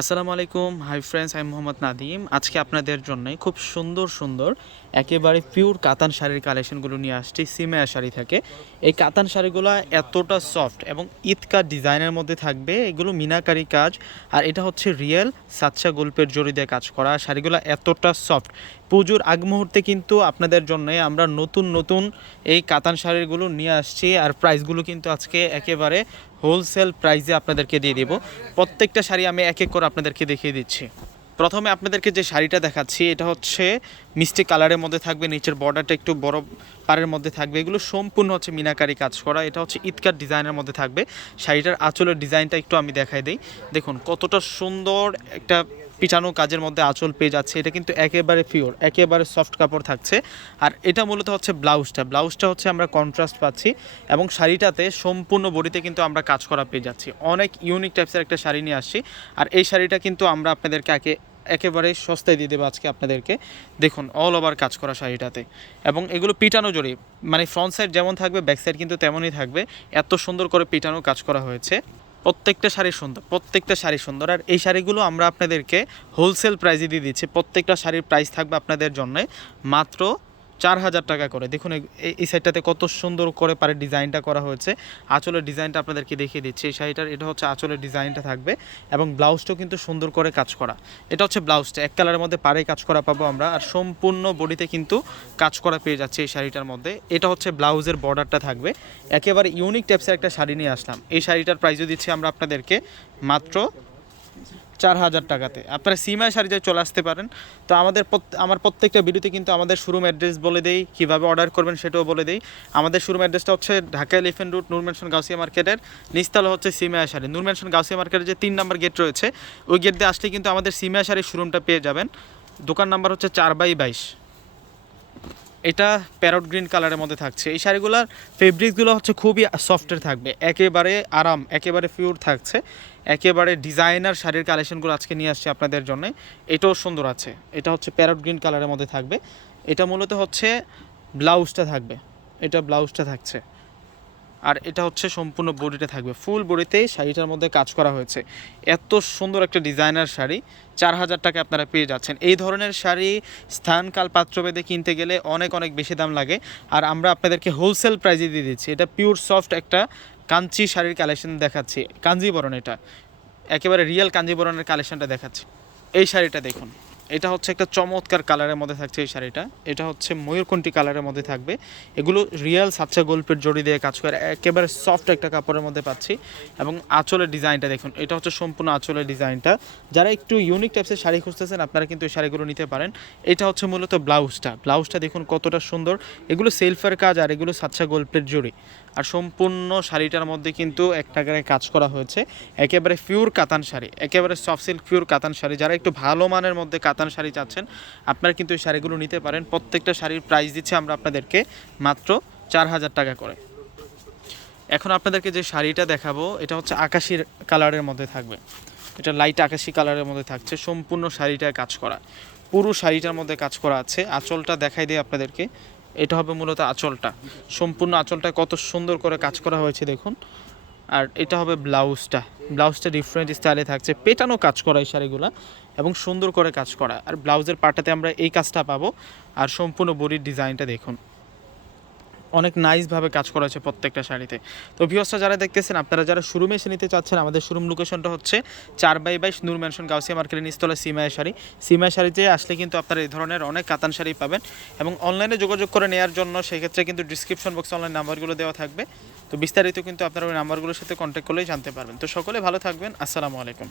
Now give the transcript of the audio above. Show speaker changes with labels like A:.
A: আসসালামু আলাইকুম। Hi friends আমি মোহাম্মদ নাদিম আজকে আপনাদের জন্য খুব সুন্দর সুন্দর, একেবারে পিওর কাতান শাড়ির কালেকশনগুলো নিয়ে আসছি। সিমেয়া শাড়ি থেকে। এই কাতান শাড়িগুলো এতটা সফট এবং ঈদকা ডিজাইনের মধ্যে থাকবে। এগুলো মিনাকারি কাজ। আর এটা হচ্ছে রিয়েল সাতসা গল্পের জড়ি দিয়ে কাজ করা। শাড়িগুলো এতটা সফট পুজোর আগ মুহূর্তে কিন্তু আপনাদের জন্য আমরা নতুন নতুন এই কাতান শাড়িগুলো নিয়ে আসছি। আর প্রাইসগুলো কিন্তু আজকে একেবারে হোলসেল প্রাইসে আপনাদেরকে দিয়ে দিব। প্রত্যেকটা শাড়ি আমি এক এক করে আপনাদেরকে দেখিয়ে দিচ্ছি। প্রথমে আপনাদেরকে যে শাড়িটা দেখাচ্ছি, এটা হচ্ছে মিষ্টি কালারের মধ্যে থাকবে, নিচের বর্ডারটা একটু বড় পাড়ের মধ্যে থাকবে। এগুলো সম্পূর্ণ হচ্ছে মিনাকারি কাজ করা, এটা হচ্ছে ইতকার ডিজাইনের মধ্যে থাকবে। শাড়িটার আঁচলের ডিজাইনটা একটু আমি দেখাই দিই। দেখুন কতটা সুন্দর একটা পিটানো কাজের মধ্যে আঁচল পেয়ে যাচ্ছে। এটা কিন্তু একেবারে পিওর একেবারে সফট কাপড় থাকছে। আর এটা মূলত হচ্ছে ব্লাউজটা। ব্লাউজটা হচ্ছে আমরা কন্ট্রাস্ট পাচ্ছি এবং শাড়িটাতে সম্পূর্ণ বডিতে কিন্তু আমরা কাজ করা পেয়ে যাচ্ছি। অনেক ইউনিক টাইপসের একটা শাড়ি নিয়ে আসছি। আর এই শাড়িটা কিন্তু আমরা আপনাদেরকে আগে একেবারে সস্তায় দিয়ে দেবো আজকে আপনাদেরকে। দেখুন অল ওভার কাজ করা শাড়িটাতে। এবং এগুলো পিটানো জড়ি মানে ফ্রন্ট সাইড যেমন থাকবে ব্যাক সাইড কিন্তু তেমনই থাকবে। এত সুন্দর করে পিটানো কাজ করা হয়েছে। প্রত্যেকটা শাড়ি সুন্দর, প্রত্যেকটা শাড়ি সুন্দর। আর এই শাড়িগুলো আমরা আপনাদেরকে হোলসেল প্রাইজে দিয়ে দিচ্ছি। প্রত্যেকটা শাড়ির প্রাইস থাকবে আপনাদের জন্য মাত্র চার হাজার টাকা করে। দেখুন, এই- সাইডটাতে কত সুন্দর করে পারে ডিজাইনটা করা হয়েছে। আঁচলের ডিজাইনটা আপনাদেরকে দেখিয়ে দিচ্ছি। এই শাড়িটার, এটা হচ্ছে আঁচলের ডিজাইনটা থাকবে এবং ব্লাউজটাও কিন্তু সুন্দর করে কাজ করা। এটা হচ্ছে ব্লাউজটা। এক কালারের মধ্যে পারে কাজ করা পাবো আমরা। আর সম্পূর্ণ বডিতে কিন্তু কাজ করা পেয়ে যাচ্ছে এই শাড়িটার মধ্যে। এটা হচ্ছে ব্লাউজের বর্ডারটা থাকবে। একেবারে ইউনিক টাইপসের একটা শাড়ি নিয়ে আসলাম। এই শাড়িটার প্রাইসও দিচ্ছি আমরা আপনাদেরকে মাত্র চার হাজার টাকাতে। আপনারা সিমায় শাড়িতে চলে আসতে পারেন। তো আমাদের আমার প্রত্যেকটা ভিডিওতে কিন্তু আমাদের শোরুম অ্যাড্রেস বলে দেই, কীভাবে অর্ডার করবেন সেটাও বলে দেই। আমাদের শোরুম অ্যাড্রেসটা হচ্ছে ঢাকা এলিফেন্ট রুট নুরমেনশন গাউসিয়া মার্কেটের নিস্তাল হচ্ছে সিমায়া শাড়ি। নুরমেনশন গাউসিয়া মার্কেটের যে তিন নম্বর গেট রয়েছে, ওই গেট দিয়ে আসলে কিন্তু আমাদের সিমায়া শাড়ির শোরুমটা পেয়ে যাবেন। দোকান নাম্বার হচ্ছে চার বাই বাইশ। এটা প্যারট গ্রিন কালারের মধ্যে থাকছে। এই শাড়িগুলোর ফেব্রিকগুলো হচ্ছে খুবই সফটের থাকবে। একেবারে আরাম, একেবারে পিওর থাকছে। একেবারে ডিজাইনার শাড়ির কালেকশনগুলো আজকে নিয়ে আসছি আপনাদের জন্য। এটাও সুন্দর আছে। এটা হচ্ছে প্যারট গ্রিন কালারের মধ্যে থাকবে। এটা মূলত হচ্ছে ব্লাউজটা থাকবে। এটা ব্লাউজটা থাকছে। আর এটা হচ্ছে সম্পূর্ণ বডিটা থাকবে। ফুল বডিতে শাড়িটার মধ্যে কাজ করা হয়েছে। এত সুন্দর একটা ডিজাইনার শাড়ি, চার হাজার টাকা আপনারা পেয়ে যাচ্ছেন। এই ধরনের শাড়ি স্থান কাল পাত্রভেদে কিনতে গেলে অনেক অনেক বেশি দাম লাগে। আর আমরা আপনাদেরকে হোলসেল প্রাইজে দিয়ে দিচ্ছি। এটা পিওর সফট একটা কাঞ্চি শাড়ির কালেকশন দেখাচ্ছি। কাঞ্জিবরণ এটা। একেবারে রিয়েল কাঞ্জিবরণের কালেকশনটা দেখাচ্ছি। এই শাড়িটা দেখুন। এটা হচ্ছে একটা চমৎকার কালারের মধ্যে থাকছে এই শাড়িটা। এটা হচ্ছে ময়ূরকণ্ঠী কালারের মধ্যে থাকবে। এগুলো রিয়েল সাচ্চা গল্পের জড়ি দিয়ে কাজ করে, একেবারে সফট একটা কাপড়ের মধ্যে পাচ্ছি। এবং আঁচলের ডিজাইনটা দেখুন, এটা হচ্ছে সম্পূর্ণ আঁচলের ডিজাইনটা। যারা একটু ইউনিক টাইপসের শাড়ি খুঁজতেছেন, আপনারা কিন্তু এই শাড়িগুলো নিতে পারেন। এটা হচ্ছে মূলত ব্লাউজটা। ব্লাউজটা দেখুন কতটা সুন্দর। এগুলো সেলফের কাজ আর এগুলো সাচ্চা গল্পের জড়ি। আর সম্পূর্ণ শাড়িটার মধ্যে কিন্তু একটা করে কাজ করা হয়েছে। একেবারে পিওর কাতান শাড়ি, একেবারে সফট সিল্ক পিওর কাতান শাড়ি। যারা একটু ভালো মানের মধ্যে কাতান শাড়ি চাচ্ছেন, আপনারা কিন্তু এই শাড়িগুলো নিতে পারেন। প্রত্যেকটা শাড়ির প্রাইস দিচ্ছে আমরা আপনাদেরকে মাত্র চার হাজার টাকা করে। এখন আপনাদেরকে যে শাড়িটা দেখাবো, এটা হচ্ছে আকাশির কালারের মধ্যে থাকবে। এটা লাইট আকাশি কালারের মধ্যে থাকছে, সম্পূর্ণ শাড়িটায় কাজ করা। পুরো শাড়িটার মধ্যে কাজ করা আছে। আঁচলটা দেখাই দিই আপনাদেরকে। এটা হবে মূলত আঁচলটা। সম্পূর্ণ আঁচলটা কত সুন্দর করে কাজ করা হয়েছে দেখুন। আর এটা হবে ব্লাউজটা। ব্লাউজটা ডিফারেন্ট স্টাইলে থাকছে। পেটানো কাজ করা এই শাড়িগুলো এবং সুন্দর করে কাজ করা। আর ব্লাউজের পাটাতে আমরা এই কাজটা পাবো। আর সম্পূর্ণ বডির ডিজাইনটা দেখুন। অনেক নাইসভাবে কাজ করা হয়েছে প্রত্যেকটা শাড়িতে। তো ভিউসটা যারা দেখতেছেন, আপনারা যারা শোরুমে এসে নিতে চাচ্ছেন, আমাদের শোরুম লোকেশনটা হচ্ছে চার বাই বাইশ নূর ম্যানশন গাউসিয়া মার্কেটের নিস্তলা সিমায় শাড়ি। সিমায় শাড়িতে আসলে কিন্তু আপনারা এই ধরনের অনেক কাতান শাড়ি পাবেন এবং অনলাইনে যোগাযোগ করে নেওয়ার জন্য সেক্ষেত্রে কিন্তু ডিসক্রিপশন বক্সে অনলাইন নাম্বারগুলো দেওয়া থাকবে। তো বিস্তারিত কিন্তু আপনারা ওই নাম্বারগুলোর সাথে কন্ট্যাক্ট করলেই জানতে পারবেন। তো সকলে ভালো থাকবেন। আসসালামু আলাইকুম।